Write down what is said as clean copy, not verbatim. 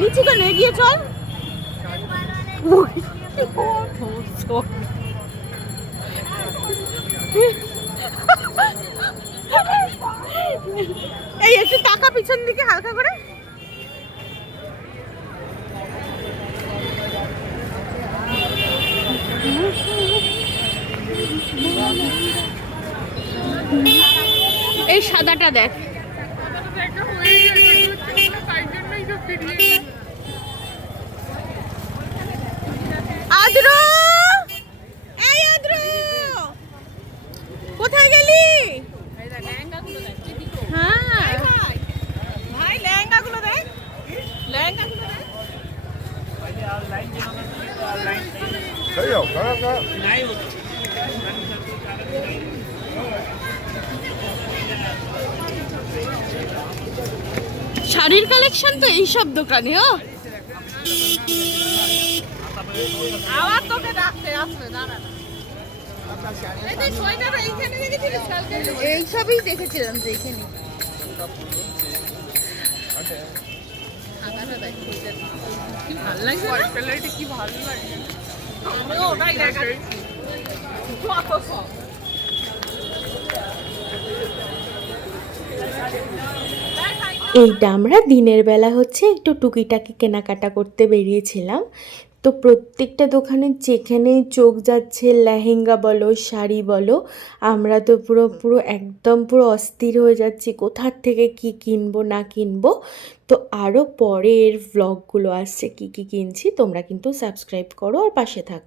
নিচে কেন এগিয়ে চল। এই একটু টাকা পিছন দিকে হালকা করে। এই সাদাটা দেখ। আদ্র, এই আদ্র, কোথায় গেলি? হ্যাঁ ভাই, লেহেঙ্গাগুলো দেখ, লেহেঙ্গাগুলো দেখ। শাড়ির কালেকশন তো এইসব দোকানে। ও আবার তোকে ডাকতে আসবে, দাঁড়া। এইসবই দেখেছিলাম যে এখানে। কি ভালো লাগছে, কি ভালো লাগে। এইটা আমরা দিনের বেলা হচ্ছে একটু টুকিটাকি কেনাকাটা করতে বেরিয়েছিলাম। তো প্রত্যেকটা দোকানে যেখানেই চোখ যাচ্ছে, লেহেঙ্গা বলো শাড়ি বলো, আমরা তো পুরো পুরো একদম পুরো অস্থির হয়ে যাচ্ছি কোথার থেকে কি কিনবো না কিনবো। তো আরও পরের ভ্লগগুলো আসছে কি কি কিনছি, তোমরা কিন্তু সাবস্ক্রাইব করো আর পাশে থাকো।